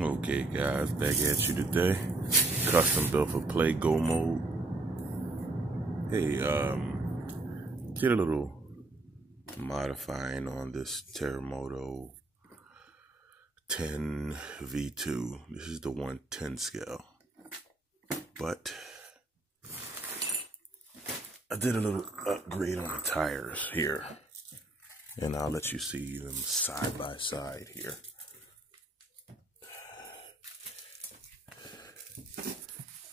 Okay guys, back at you today. Custom built for play go mode. Hey, did a little modifying on this terrmoto10 V2. This is the 1/10 scale. But I did a little upgrade on the tires here. And I'll let you see them side by side here.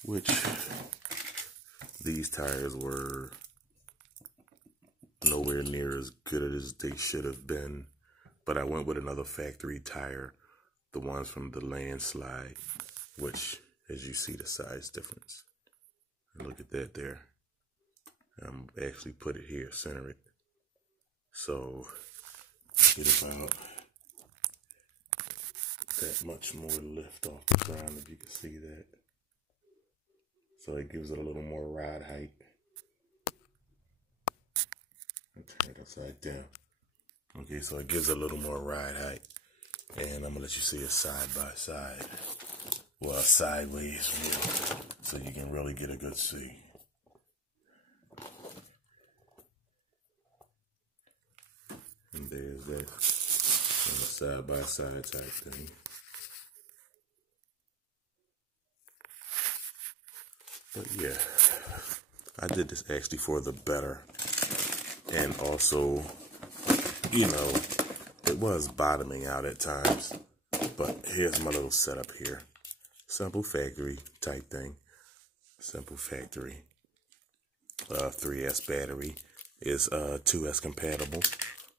Which these tires were nowhere near as good as they should have been, but I went with another factory tire, the ones from the landslide, which, as you see, the size difference. And look at that there. I'm actually put it here, center it. So get about that much more lift off the ground, if you can see that. So it gives it a little more ride height. I'll turn it upside down. Okay, so it gives it a little more ride height. And I'm gonna let you see it side by side. Well, sideways view, so you can really get a good see. And there's that side by side type thing. But yeah, I did this actually for the better. And also, you know, it was bottoming out at times. But here's my little setup here. Simple factory type thing. Simple factory. 3S battery is 2S compatible.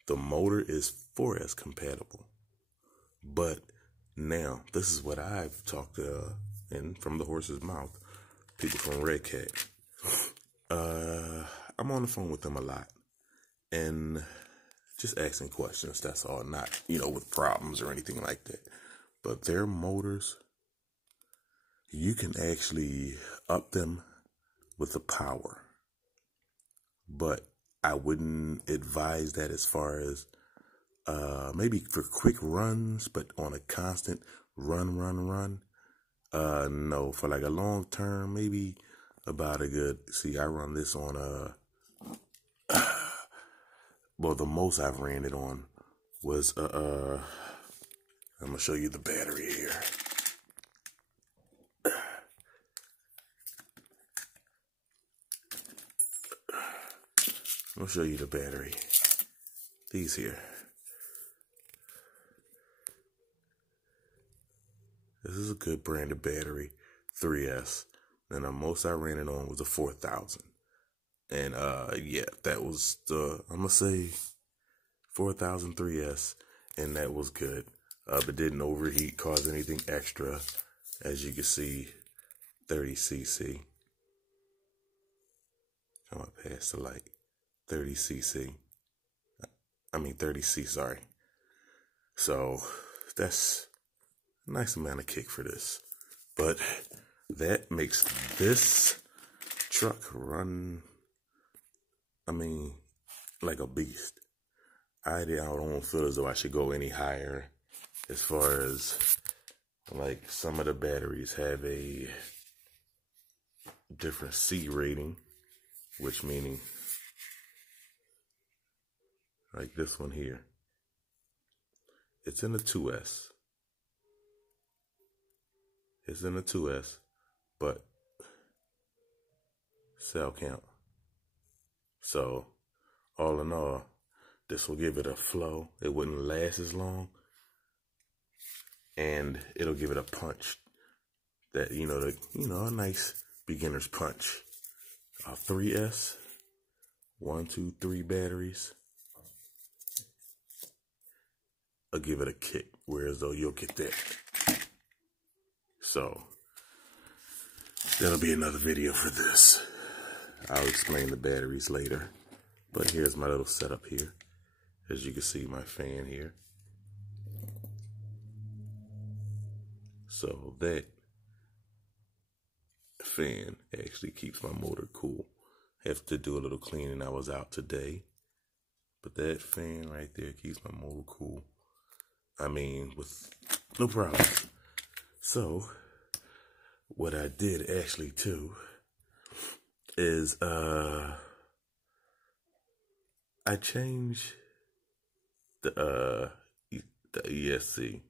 The motor is 4S compatible. But now, this is what I've talked in from the horse's mouth. People from Redcat. I'm on the phone with them a lot. And just asking questions, that's all. Not, you know, with problems or anything like that. But their motors, you can actually up them with the power. But I wouldn't advise that as far as maybe for quick runs, but on a constant run. No, for like a long term, maybe about a good, see, I run this on well, the most I've ran it on was I'm gonna show you the battery here. I'll show you the battery. These here. This is a good brand of battery, 3S. And the most I ran it on was a 4000. And yeah, that was the, I'm gonna say 4000 3S, and that was good. But didn't overheat, cause anything extra. As you can see, 30cc. Come up past the light. 30cc. I mean 30C, sorry. So that's a nice amount of kick for this. But that makes this truck run, I mean, like a beast. I don't feel as though I should go any higher as far as, like, some of the batteries have a different C rating, which meaning, like this one here, it's in the 2S. It's in the 2S, but cell count. So, all in all, this will give it a flow. It wouldn't last as long, and it'll give it a punch that, a nice beginner's punch. 3S, 1, 2, 3 batteries. I'll give it a kick, whereas though you'll get that. So, that'll be another video for this. I'll explain the batteries later. But here's my little setup here. As you can see, my fan here. So that fan actually keeps my motor cool. Have to do a little cleaning. I was out today. But that fan right there keeps my motor cool. I mean, with no problem. So what I did actually too is I changed the ESC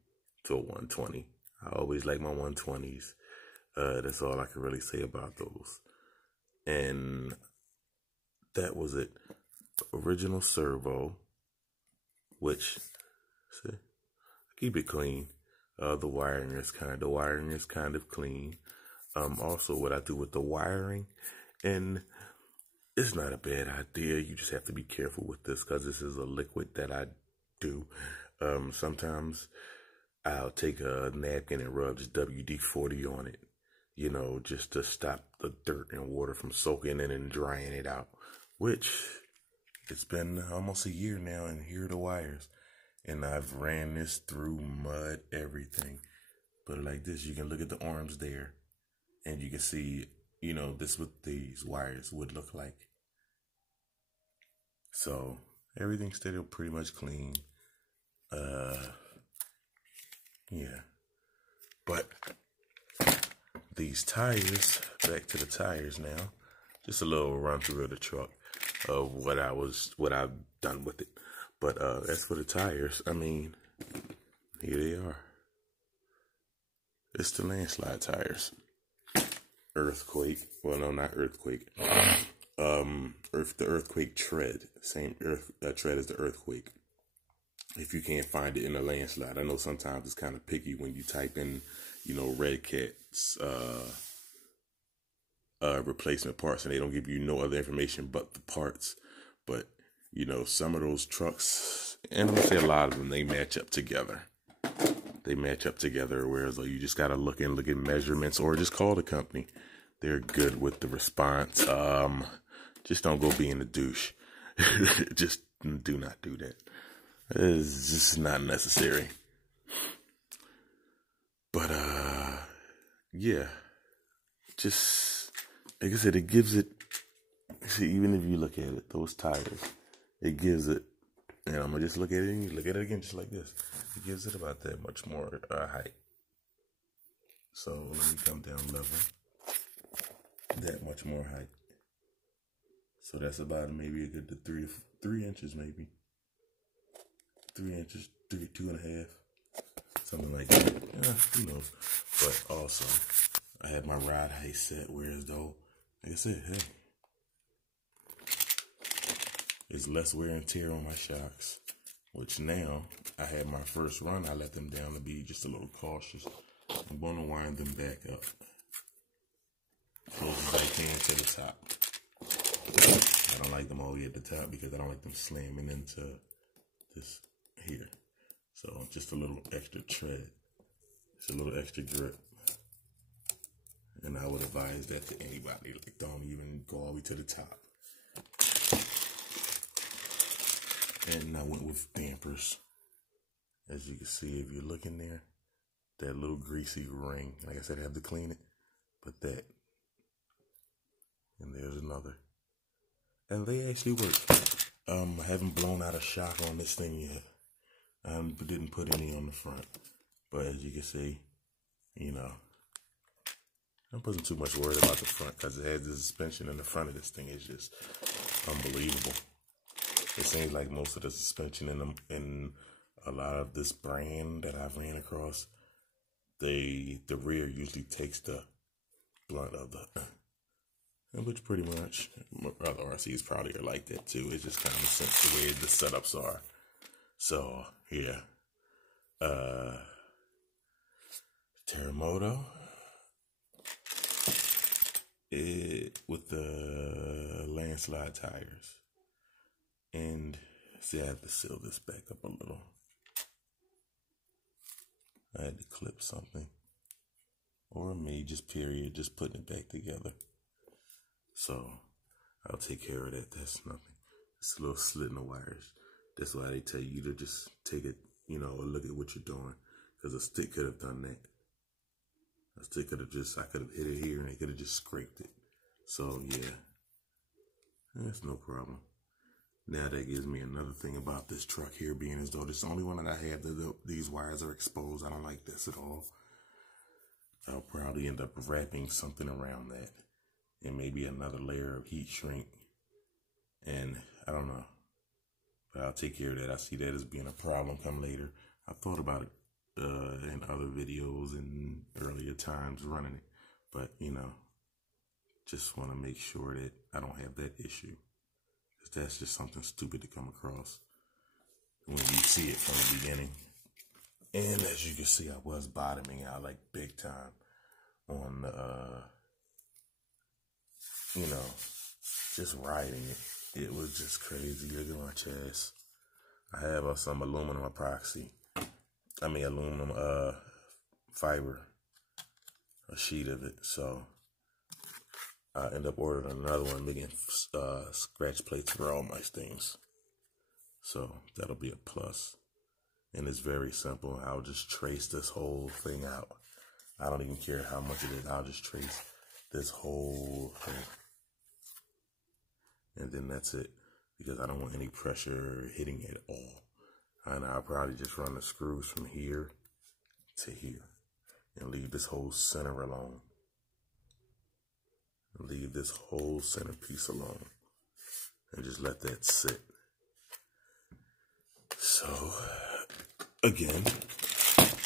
to a 120. I always like my 120s. That's all I can really say about those. And that was it. Original servo, which, see, keep it clean. The wiring is kind of clean. Also what I do with the wiring, and it's not a bad idea. You just have to be careful with this because this is a liquid that I do. Sometimes I'll take a napkin and rub just WD-40 on it, you know, just to stop the dirt and water from soaking in and drying it out, which it's been almost a year now, and here are the wires. And I've ran this through mud, everything. But like this, you can look at the arms there, and you can see, you know, this what these wires would look like. So everything's still pretty much clean. Yeah. But these tires, back to the tires now. Just a little run through of the truck of what I've done with it. But as for the tires, I mean, here they are. It's the landslide tires. Earthquake. Well, no, not earthquake. The earthquake tread. Same tread as the earthquake. If you can't find it in a landslide, I know sometimes it's kind of picky when you type in, you know, Redcat's replacement parts, and they don't give you no other information but the parts. But you know, some of those trucks, and I'm gonna say a lot of them, they match up together. They match up together, whereas you just gotta look at measurements, or just call the company. They're good with the response. Just don't go being a douche. Just do not do that. It's just not necessary. But yeah, just like I said, it gives it. See, even if you look at it, those tires, it gives it. And I'm gonna just look at it, and you look at it again, just like this. It gives it about that much more height. So let me come down level. That much more height. So that's about maybe a good 3 inches, maybe 3 inches, 2.5, something like that. Who knows? But also, I have my ride height set, whereas though, like I said, hey, there's less wear and tear on my shocks. Which now, I had my first run, I let them down to be just a little cautious. I'm going to wind them back up close as I can to the top. I don't like them all the way at the top because I don't like them slamming into this here. So just a little extra tread. It's a little extra grip. And I would advise that to anybody. Like, don't even go all the way to the top. And I went with dampers. As you can see, if you look in there, that little greasy ring. Like I said, I have to clean it. But that. And there's another. And they actually work. I haven't blown out a shock on this thing yet. I didn't put any on the front. But as you can see, you know, I wasn't too much worried about the front because it has the suspension in the front of this thing. Is just unbelievable. It seems like most of the suspension in a lot of this brand that I've ran across, the rear usually takes the blunt of the, which pretty much other RCs probably are like that too. It's just kind of sense the way the setups are. So yeah, terrmoto with the landslide tires. And see, I have to seal this back up a little. I had to clip something. Or me, just period, just putting it back together. So, I'll take care of that. That's nothing. It's a little slit in the wires. That's why they tell you to just take it, you know, look at what you're doing. Because a stick could have done that. A stick could have I could have hit it here and it could have just scraped it. So, yeah. That's no problem. Now that gives me another thing about this truck here, being as though this is the only one that I have that these wires are exposed. I don't like this at all. I'll probably end up wrapping something around that and maybe another layer of heat shrink. And I don't know, but I'll take care of that. I see that as being a problem come later. I thought about it in other videos and earlier times running it, but you know, just want to make sure that I don't have that issue, because that's just something stupid to come across when you see it from the beginning. And as you can see, I was bottoming out like big time on the, you know, just riding it. It was just crazy. Look at my chest. I have some aluminum epoxy. Aluminum fiber, a sheet of it. So I end up ordering another one, making scratch plates for all my things. So that'll be a plus. And it's very simple. I'll just trace this whole thing out. I don't even care how much it is. I'll just trace this whole thing. And then that's it, because I don't want any pressure hitting it all. And I'll probably just run the screws from here to here and leave this whole center alone. Leave this whole centerpiece alone and just let that sit. So, again,